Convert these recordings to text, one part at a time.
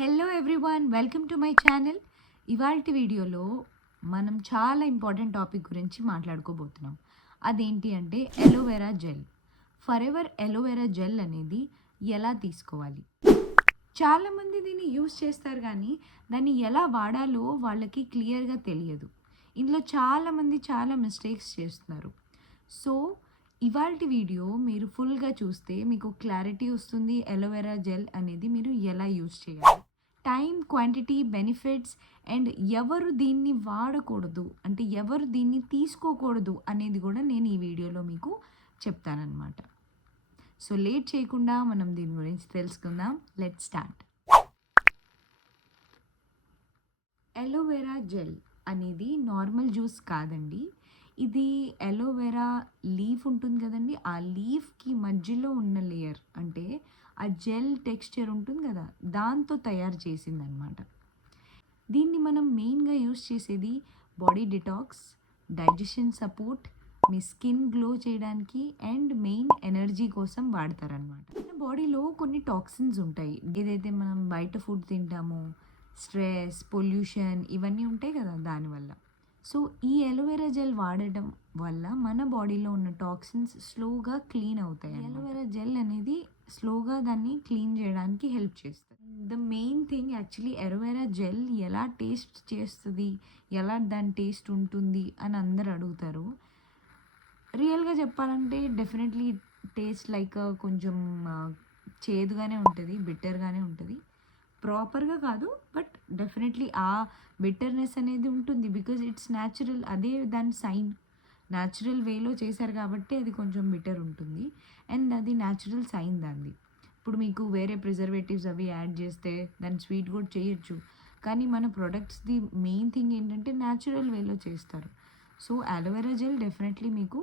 Hello everyone, welcome to my channel. ఇవాల్టి వీడియోలో మనం చాలా ఇంపార్టెంట్ టాపిక్ గురించి మాట్లాడుకోబోతున్నాం. అదేంటి అంటే aloe vera gel. Forever aloe vera gel అనేది ఎలా తీసుకోవాలి? చాలామంది దీన్ని యూస్ చేస్తారు కానీ దాన్ని ఎలా వాడాలో వాళ్ళకి క్లియర్గా తెలియదు. ఇందులో చాలామంది చాలా మిస్టేక్స్ చేస్తున్నారు. సో ఇవాల్టి వీడియో మీరు ఫుల్గా చూస్తే మీకు క్లారిటీ వస్తుంది ఎలోవెరా జెల్ అనేది మీరు ఎలా యూస్ చేయాలి, టైం, క్వాంటిటీ, బెనిఫిట్స్ అండ్ ఎవరు దీన్ని వాడకూడదు అంటే ఎవరు దీన్ని తీసుకోకూడదు అనేది కూడా నేను ఈ వీడియోలో మీకు చెప్తానన్నమాట. సో లేట్ చేయకుండా మనం దీని గురించి తెలుసుకుందాం. Let's start. ఎలోవెరా జెల్ అనేది నార్మల్ జ్యూస్ కాదండి. ఇది ఎలోవెరా లీఫ్ ఉంటుంది కదండి, ఆ లీఫ్కి మధ్యలో ఉన్న లేయర్ అంటే ఆ జెల్ టెక్స్చర్ ఉంటుంది కదా, దాంతో తయారు చేసిందనమాట. దీన్ని మనం మెయిన్గా యూస్ చేసేది బాడీ డిటాక్స్, డైజెషన్ సపోర్ట్, మీ స్కిన్ గ్లో చేయడానికి అండ్ మెయిన్ ఎనర్జీ కోసం వాడతారనమాట. మన బాడీలో కొన్ని టాక్సిన్స్ ఉంటాయి. ఏదైతే మనం బయట ఫుడ్ తింటామో, స్ట్రెస్, పొల్యూషన్ ఇవన్నీ ఉంటాయి కదా, దానివల్ల. సో ఈ ఎలోవెరా జెల్ వాడటం వల్ల మన బాడీలో ఉన్న టాక్సిన్స్ స్లోగా క్లీన్ అవుతాయి. ఎలోవెరా జెల్ అనేది స్లోగా దాన్ని క్లీన్ చేయడానికి హెల్ప్ చేస్తుంది. The main thing actually aloe vera gel ఎలా టేస్ట్ చేస్తుంది, ఎలా దాని టేస్ట్ ఉంటుంది అని అందరు అడుగుతారు. రియల్గా చెప్పాలంటే డెఫినెట్లీ టేస్ట్ లైక్ కొంచెం చేదుగానే ఉంటుంది, బిట్టర్గానే ఉంటుంది. ప్రాపర్గా కాదు, బట్ డెఫినెట్లీ ఆ బిట్టర్నెస్ అనేది ఉంటుంది. బికాజ్ ఇట్స్ న్యాచురల్, అదే దాని సైన్. న్యాచురల్ వేలో చేశారు కాబట్టి అది కొంచెం బిటర్ ఉంటుంది అండ్ అది న్యాచురల్ సైన్ దాన్ని. ఇప్పుడు మీకు వేరే ప్రిజర్వేటివ్స్ అవి యాడ్ చేస్తే దాన్ని స్వీట్ కూడా చేయొచ్చు, కానీ మన ప్రొడక్ట్స్ది మెయిన్ థింగ్ ఏంటంటే న్యాచురల్ వేలో చేస్తారు. సో అలోవెరా జెల్ డెఫినెట్లీ మీకు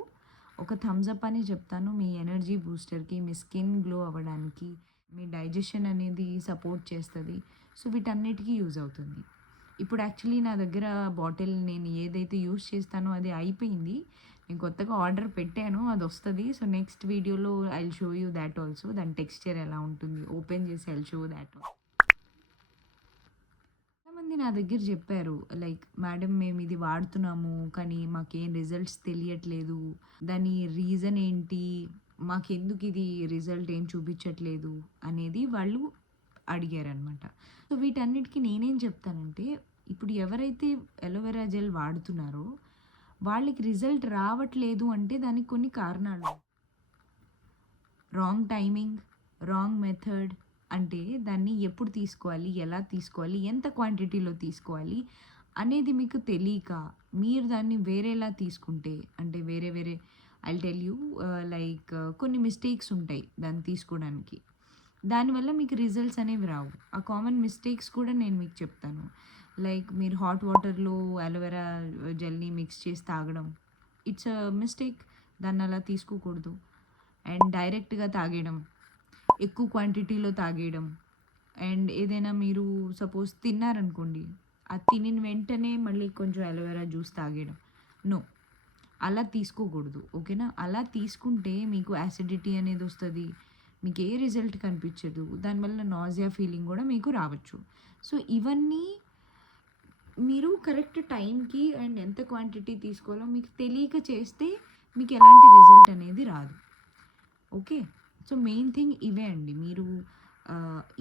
ఒక థమ్స్ అప్ అని చెప్తాను. మీ ఎనర్జీ బూస్టర్కి, మీ స్కిన్ గ్లో అవ్వడానికి, మీ డైజెషన్ అనేది సపోర్ట్ చేస్తుంది. సో వీటన్నిటికీ యూజ్ అవుతుంది. ఇప్పుడు యాక్చువల్లీ నా దగ్గర బాటిల్ నేను ఏదైతే యూస్ చేస్తానో అది అయిపోయింది. నేను కొత్తగా ఆర్డర్ పెట్టాను, అది వస్తుంది. సో నెక్స్ట్ వీడియోలో I will show you that also. దాని టెక్స్చర్ ఎలా ఉంటుంది ఓపెన్ చేసి ఐ విల్ షో దాట్. చాలామంది నా దగ్గర చెప్పారు లైక్, మేడం మేము ఇది వాడుతున్నాము కానీ మాకేం రిజల్ట్స్ తెలియట్లేదు, దాని రీజన్ ఏంటి, మాకెందుకు ఇది రిజల్ట్ ఏం చూపించట్లేదు అనేది వాళ్ళు అడిగారనమాట. సో వీటన్నిటికీ నేనేం చెప్తానంటే, ఇప్పుడు ఎవరైతే ఎలోవెరా జెల్ వాడుతున్నారో వాళ్ళకి రిజల్ట్ రావట్లేదు అంటే దానికి కొన్ని కారణాలు. రాంగ్ టైమింగ్, రాంగ్ మెథడ్, అంటే దాన్ని ఎప్పుడు తీసుకోవాలి, ఎలా తీసుకోవాలి, ఎంత క్వాంటిటీలో తీసుకోవాలి అనేది మీకు తెలియక మీరు దాన్ని వేరేలా తీసుకుంటే, అంటే వేరే వేరే ఐ టెల్ యూ లైక్ కొన్ని మిస్టేక్స్ ఉంటాయి దాన్ని తీసుకోవడానికి. దానివల్ల మీకు రిజల్ట్స్ అనేవి రావు. ఆ కామన్ మిస్టేక్స్ కూడా నేను మీకు చెప్తాను. లైక్ మీరు హాట్ వాటర్లో అలోవెరా జెల్ని మిక్స్ చేసి తాగడం, ఇట్స్ అ మిస్టేక్. దాన్ని అలా తీసుకోకూడదు. అండ్ డైరెక్ట్గా తాగేయడం, ఎక్కువ క్వాంటిటీలో తాగేయడం, అండ్ ఏదైనా మీరు సపోజ్ తిన్నారనుకోండి, ఆ తినిన వెంటనే మళ్ళీ కొంచెం అలోవెరా జ్యూస్ తాగేయడం, నో, అలా తీసుకోకూడదు. ఓకేనా? అలా తీసుకుంటే మీకు యాసిడిటీ అనేది వస్తుంది, మీకు ఏ రిజల్ట్ కనిపించదు, దానివల్ల నాజియా ఫీలింగ్ కూడా మీకు రావచ్చు. సో ఇవన్నీ మీరు కరెక్ట్ టైంకి అండ్ ఎంత క్వాంటిటీ తీసుకోవాలో మీకు తెలియక చేస్తే మీకు ఎలాంటి రిజల్ట్ అనేది రాదు. ఓకే, సో మెయిన్ థింగ్ ఇవే అండి. మీరు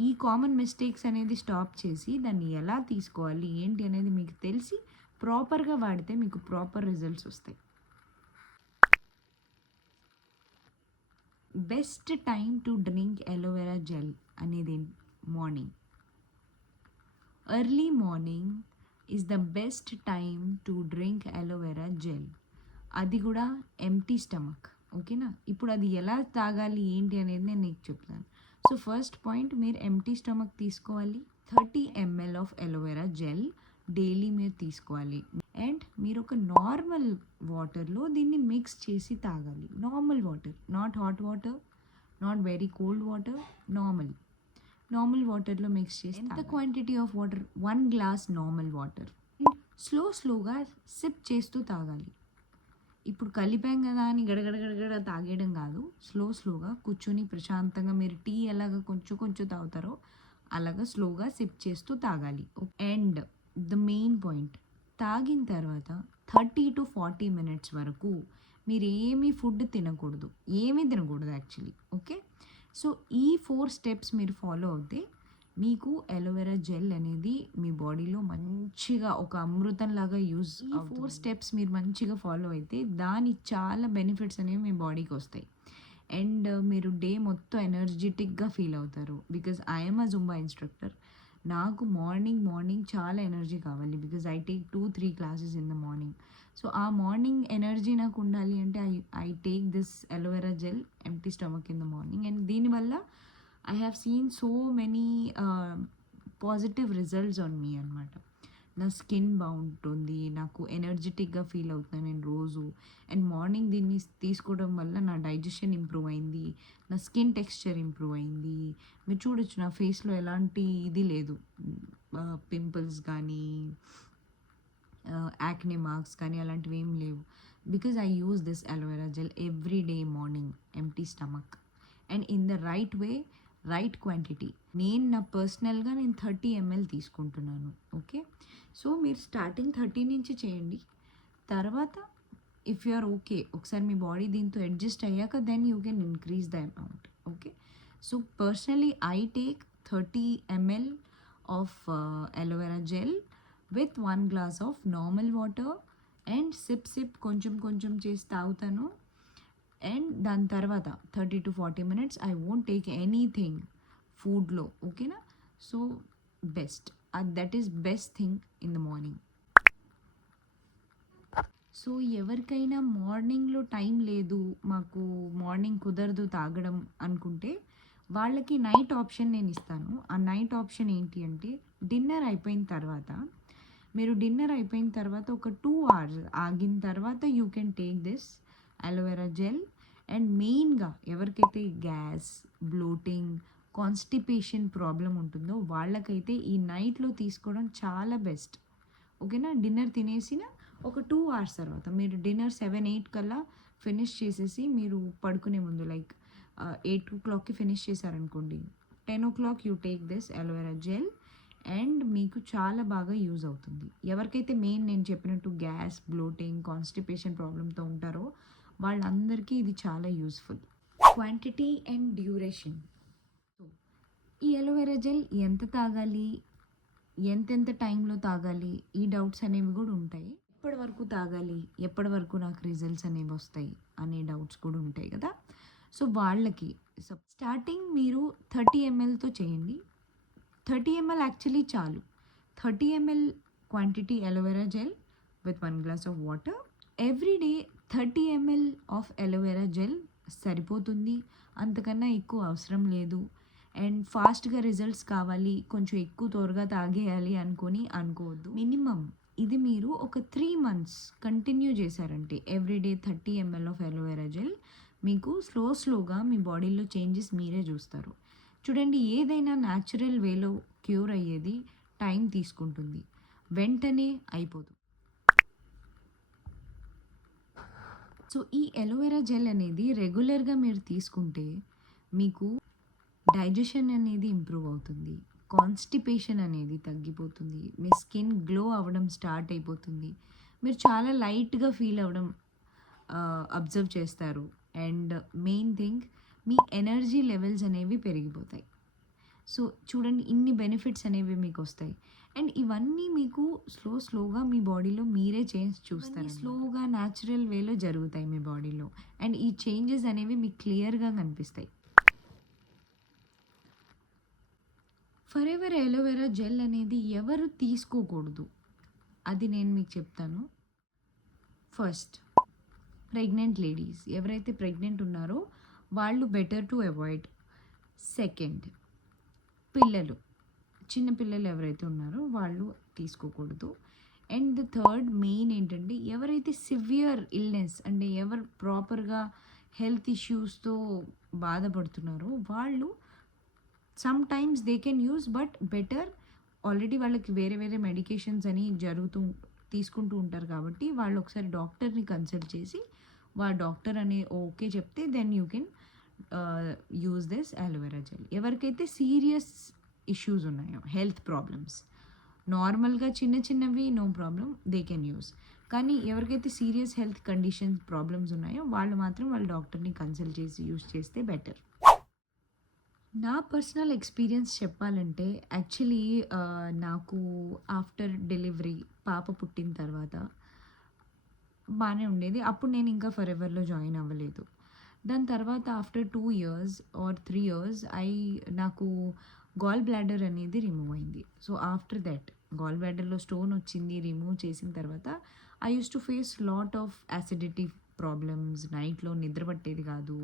ఈ కామన్ మిస్టేక్స్ అనేది స్టాప్ చేసి దాన్ని ఎలా తీసుకోవాలి ఏంటి అనేది మీకు తెలిసి ప్రాపర్గా వాడితే మీకు ప్రాపర్ రిజల్ట్స్ వస్తాయి. Best time to drink aloe vera gel అనేది morning. Early morning is the best time to drink aloe vera gel, అది కూడా ఎంప్టీ స్టమక్. ఓకేనా? ఇప్పుడు అది ఎలా తాగాలి ఏంటి అనేది నేను నీకు చెప్తాను. సో ఫస్ట్ పాయింట్, మీరు ఎంప్టీ స్టమక్ తీసుకోవాలి. 30 ml of aloe vera gel daily మీరు తీసుకోవాలి. అండ్ మీరు ఒక నార్మల్ వాటర్లో దీన్ని మిక్స్ చేసి తాగాలి. Normal water, not hot water, not very cold water, normal వాటర్లో మిక్స్ చేసి. ఎంత quantity of water? 1 glass normal water. స్లోగా సిప్ చేస్తూ తాగాలి. ఇప్పుడు కలిపాం కదా అని గడగడ తాగేయడం కాదు. స్లోగా కూర్చొని ప్రశాంతంగా, మీరు టీ ఎలాగ కొంచెం కొంచెం తాగుతారో అలాగా స్లోగా సిప్ చేస్తూ తాగాలి. అండ్ ద మెయిన్ పాయింట్, తాగిన తర్వాత 30-40 మినిట్స్ వరకు మీరు ఏమీ ఫుడ్ తినకూడదు. ఏమీ తినకూడదు యాక్చువల్లీ. ఓకే. సో ఈ 4 స్టెప్స్ మీరు ఫాలో అవుతే మీకు అలోవెరా జెల్ అనేది మీ బాడీలో మంచిగా ఒక అమృతంలాగా యూజ్ ఈ 4 స్టెప్స్ మీరు మంచిగా ఫాలో అయితే దాని చాలా బెనిఫిట్స్ అనేవి మీ బాడీకి వస్తాయి. అండ్ మీరు డే మొత్తం ఎనర్జెటిక్గా ఫీల్ అవుతారు. Because I'm a Zumba instructor. నాకు మార్నింగ్ చాలా ఎనర్జీ కావాలి. Because I take 2-3 classes in the morning. So ఆ మార్నింగ్ ఎనర్జీ నాకు ఉండాలి అంటే I take this aloe vera gel empty stomach in the morning. And దీనివల్ల I have seen so many positive results on me అనమాట. నా skin బాగుంటుంది, నాకు ఎనర్జెటిక్గా ఫీల్ అవుతున్నాను నేను రోజు. అండ్ మార్నింగ్ దీన్ని తీసుకోవడం వల్ల నా డైజెషన్ ఇంప్రూవ్ అయింది, నా స్కిన్ టెక్స్చర్ ఇంప్రూవ్ అయింది. మీరు చూడొచ్చు నా ఫేస్లో ఎలాంటి ఇది లేదు, పింపుల్స్ కానీ యాక్నే మార్క్స్ కానీ అలాంటివి ఏం లేవు. Because I use this aloe vera gel every day morning empty stomach and in the right way, right quantity. నా పర్సనల్గా 30 ml తీసుకుంటున్నాను. ఓకే. సో మీరు స్టార్టింగ్ 30 నుంచి చేయండి. తర్వాత ఇఫ్ యు ఆర్ ఓకే, ఒకసారి మీ బాడీ దీంతో అడ్జస్ట్ అయ్యాక then you can increase the amount. Okay. So personally I take 30 ml of aloe vera gel with 1 glass of normal water and sip కొంచెం చేసి తాగుతాను. అండ్ దాని తర్వాత 30-40 minutes I won't take anything ఫుడ్లో. ఓకేనా. So best, that is best thing in the morning. So ఎవరికైనా మార్నింగ్లో time లేదు, మాకు మార్నింగ్ కుదరదు తాగడం అనుకుంటే వాళ్ళకి నైట్ ఆప్షన్ నేను ఇస్తాను. ఆ నైట్ ఆప్షన్ ఏంటి అంటే, డిన్నర్ అయిపోయిన తర్వాత ఒక 2 hours ఆగిన తర్వాత you can take this aloe vera gel. And మెయిన్గా ఎవరికైతే గ్యాస్, బ్లోటింగ్, కాన్స్టిపేషన్ ప్రాబ్లం ఉంటుందో వాళ్ళకైతే ఈ నైట్లో తీసుకోవడం చాలా బెస్ట్. ఓకేనా. డిన్నర్ తినేసిన ఒక 2 hours తర్వాత మీరు డిన్నర్ 7-8 కల్లా ఫినిష్ చేసేసి మీరు పడుకునే ముందు లైక్ 8 o'clockకి ఫినిష్ చేశారనుకోండి, 10 o'clock you take this aloe vera gel and మీకు చాలా బాగా యూజ్ అవుతుంది. ఎవరికైతే నేను చెప్పినట్టు గ్యాస్, బ్లోటింగ్, కాన్స్టిపేషన్ ప్రాబ్లంతో ఉంటారో వాళ్ళందరికీ ఇది చాలా useful. Quantity and duration. So ఈ అలోవెరా జెల్ ఎంత తాగాలి, ఎంతెంత టైంలో తాగాలి, ఈ డౌట్స్ అనేవి కూడా ఉంటాయి. ఎప్పటి వరకు తాగాలి, ఎప్పటి వరకు నాకు రిజల్ట్స్ అనేవి వస్తాయి అనే డౌట్స్ కూడా ఉంటాయి కదా. సో వాళ్ళకి స్టార్టింగ్ మీరు 30 mlతో చేయండి. 30 ml యాక్చువల్లీ చాలు. 30 ml quantity aloe vera gel with 1 glass of water every day. 30 ml of aloe vera gel సరిపోతుంది, అంతకన్నా ఎక్కువ అవసరం లేదు. అండ్ ఫాస్ట్గా రిజల్ట్స్ కావాలి, కొంచెం ఎక్కువ త్వరగా తాగేయాలి అనుకోవద్దు. మినిమం ఇది మీరు ఒక 3 months కంటిన్యూ చేశారంటే everyday 30 ml of aloe vera gel, మీకు స్లోగా మీ బాడీలో చేంజెస్ మీరే చూస్తారు. చూడండి, ఏదైనా న్యాచురల్ వేలో క్యూర్ అయ్యేది టైం తీసుకుంటుంది, వెంటనే అయిపోదు. సో ఈ అలోవెరా జెల్ అనేది రెగ్యులర్గా మీరు తీసుకుంటే మీకు డైజెషన్ అనేది ఇంప్రూవ్ అవుతుంది, కాన్స్టిపేషన్ అనేది తగ్గిపోతుంది, మీ స్కిన్ గ్లో అవ్వడం స్టార్ట్ అయిపోతుంది, మీరు చాలా లైట్గా ఫీల్ అవ్వడం అబ్జర్వ్ చేస్తారు. And main thing, me energy levels అనేవి పెరిగిపోతాయి. సో చూడండి, ఇన్ని బెనిఫిట్స్ అనేవి మీకు వస్తాయి. అండ్ ఇవన్నీ మీకు స్లోగా మీ బాడీలో మీరే చేంజ్ చూస్తారు. స్లోగా న్యాచురల్ వేలో జరుగుతాయి మీ బాడీలో. అండ్ ఈ చేంజెస్ అనేవి మీకు క్లియర్గా కనిపిస్తాయి. ఫరెవర్ అలోవెరా జెల్ అనేది ఎవరు తీసుకోకూడదు అది నేను మీకు చెప్తాను. ఫస్ట్, ప్రెగ్నెంట్ లేడీస్, ఎవరైతే ప్రెగ్నెంట్ ఉన్నారో వాళ్ళు బెటర్ టు అవాయిడ్. సెకండ్, చిన్నపిల్లలు ఎవరైతే ఉన్నారో వాళ్ళు తీసుకోకూడదు. అండ్ ద థర్డ్ మెయిన్ ఏంటంటే, ఎవరైతే సివియర్ ఇల్నెస్ అంటే ఎవరు ప్రాపర్గా హెల్త్ ఇష్యూస్తో బాధపడుతున్నారో వాళ్ళు some times they can use, but better already వాళ్ళకి వేరే మెడికేషన్స్ అని తీసుకుంటూ ఉంటారు కాబట్టి వాళ్ళు ఒకసారి డాక్టర్ని కన్సల్ట్ చేసి డాక్టర్ అనే ఓకే చెప్తే then you can use this aloe vera gel. ఎవరికైతే సీరియస్ ఇష్యూస్ ఉన్నాయో, హెల్త్ ప్రాబ్లమ్స్, నార్మల్గా చిన్న చిన్నవి no problem, they can use. కానీ ఎవరికైతే సీరియస్ హెల్త్ కండిషన్స్ ప్రాబ్లమ్స్ ఉన్నాయో వాళ్ళు మాత్రం వాళ్ళ డాక్టర్ని కన్సల్ట్ చేసి యూస్ చేస్తే బెటర్. నా పర్సనల్ ఎక్స్పీరియన్స్ చెప్పాలంటే యాక్చువల్లీ నాకు ఆఫ్టర్ డెలివరీ పాప పుట్టిన తర్వాత బాగానే ఉండేది. అప్పుడు నేను ఇంకా ఫరెవర్‌లో జాయిన్ అవ్వలేదు. దాని తర్వాత ఆఫ్టర్ 2 ఇయర్స్ ఆర్ 3 ఇయర్స్ నాకు గాల్ బ్లాడర్ అనేది రిమూవ్ అయింది. సో, ఆఫ్టర్ థట్ గాల్ బ్లాడర్‌లో స్టోన్ వచ్చింది. రిమూవ్ చేసిన తర్వాత I used to face lot of acidity problems. నైట్‌లో నిద్ర పట్టేది కాదు.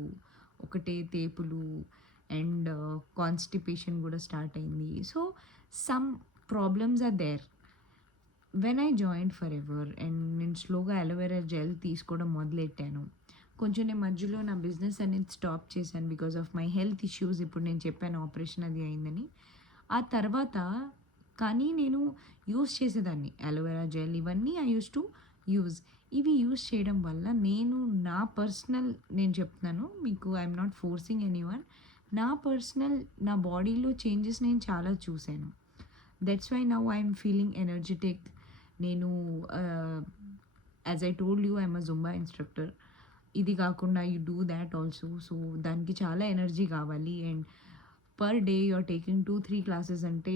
ఒకటే తేపులు అండ్ కాన్‌స్టిపేషన్ కూడా స్టార్ట్ అయింది. So, some problems are there. When I joined Forever and నేను స్లోగా అలోవెరా జెల్ తీసుకోవడం మొదలెట్టాను. కొంచెం నేను మధ్యలో నా బిజినెస్ అనేది స్టాప్ చేశాను because of my health issues. ఇప్పుడు నేను చెప్పాను ఆపరేషన్ అది అయిందని. ఆ తర్వాత కానీ నేను యూస్ చేసేదాన్ని అలోవెరా జెల్, ఇవన్నీ ఐ యూస్ టు యూజ్. ఇవి యూస్ చేయడం వల్ల నేను నా పర్సనల్ నేను చెప్తున్నాను మీకు, ఐఎమ్ నాట్ ఫోర్సింగ్ ఎనీవన్. నా బాడీలో చేంజెస్ నేను చాలా చూశాను. That's why now I'm feeling energetic. నేను as I told you I'm a Zumba instructor. ఇది కాకుండా you do that also. So దానికి చాలా ఎనర్జీ కావాలి and per day you are taking 2-3 classes అంటే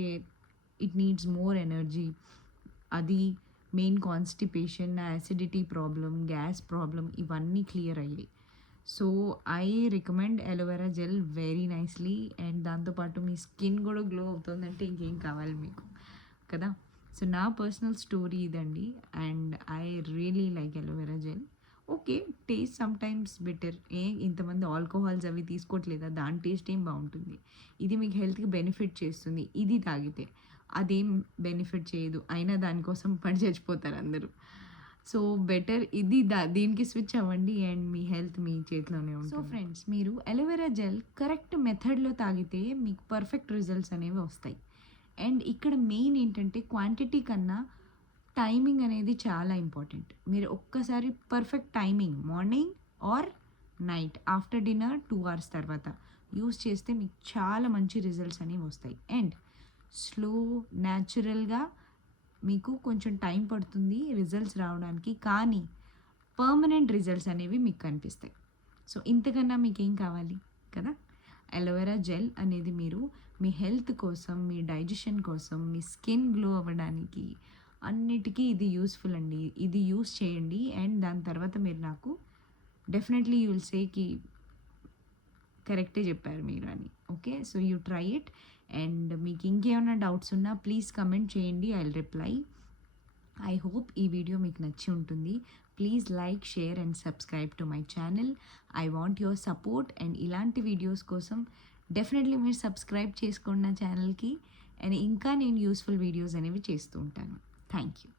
ఇట్ నీడ్స్ మోర్ ఎనర్జీ. అది main constipation, acidity problem, gas problem ఇవన్నీ clear అయ్యాయి. So I recommend aloe vera gel very nicely. And దాంతోపాటు మీ skin కూడా గ్లో అవుతుందంటే ఇంకేం కావాలి మీకు కదా. సో నా పర్సనల్ స్టోరీ ఇదండి and I really like aloe vera gel. Okay, taste some times better. ఇంతమంది ఆల్కహాల్స్ అవి తీసుకోవట్లేదా, దాని టేస్ట్ ఏం బాగుంటుంది. ఇది మీకు హెల్త్కి బెనిఫిట్ చేస్తుంది. ఇది తాగితే అదేం బెనిఫిట్ చేయదు, అయినా దానికోసం పడి చచ్చిపోతారు అందరూ. సో బెటర్ ఇది దీనికి స్విచ్ అవ్వండి అండ్ మీ హెల్త్ మీ చేతిలోనే ఉంటుంది. సో ఫ్రెండ్స్, మీరు అలోవెరా జెల్ కరెక్ట్ మెథడ్లో తాగితే మీకు పర్ఫెక్ట్ రిజల్ట్స్ అనేవి వస్తాయి. అండ్ ఇక్కడ మెయిన్ ఏంటంటే క్వాంటిటీ కన్నా టైమింగ్ అనేది చాలా ఇంపార్టెంట్. మీరు ఒక్కసారి perfect timing morning or night after dinner 2 hours తర్వాత యూస్ చేస్తే మీకు చాలా మంచి రిజల్ట్స్ అనేవి వస్తాయి. అండ్ స్లో న్యాచురల్గా మీకు కొంచెం టైం పడుతుంది రిజల్ట్స్ రావడానికి, కానీ పర్మనెంట్ రిజల్ట్స్ అనేవి మీకు కనిపిస్తాయి. సో ఇంతకన్నా మీకేం కావాలి కదా. అలోవెరా జెల్ అనేది మీరు మీ హెల్త్ కోసం, మీ డైజెషన్ కోసం, మీ స్కిన్ గ్లో అవ్వడానికి అన్నిటికీ ఇది యూస్ఫుల్ అండి. ఇది యూస్ చేయండి అండ్ దాని తర్వాత మీరు నాకు డెఫినెట్లీ యూ విల్ సేకి కరెక్టే చెప్పారు మీరు అని. Okay, so you try it. And మీకు ఇంకేమైనా డౌట్స్ ఉన్నా ప్లీజ్ కమెంట్ చేయండి, I will reply. I hope ఈ వీడియో మీకు నచ్చి ఉంటుంది. Please like, share and subscribe to my channel. I want your support. And ఇలాంటి వీడియోస్ కోసం డెఫినెట్లీ మీరు సబ్స్క్రైబ్ చేసుకోండి నా ఛానల్కి. అండ్ ఇంకా నేను యూస్ఫుల్ వీడియోస్ అనేవి చేస్తూ ఉంటాను. Thank you.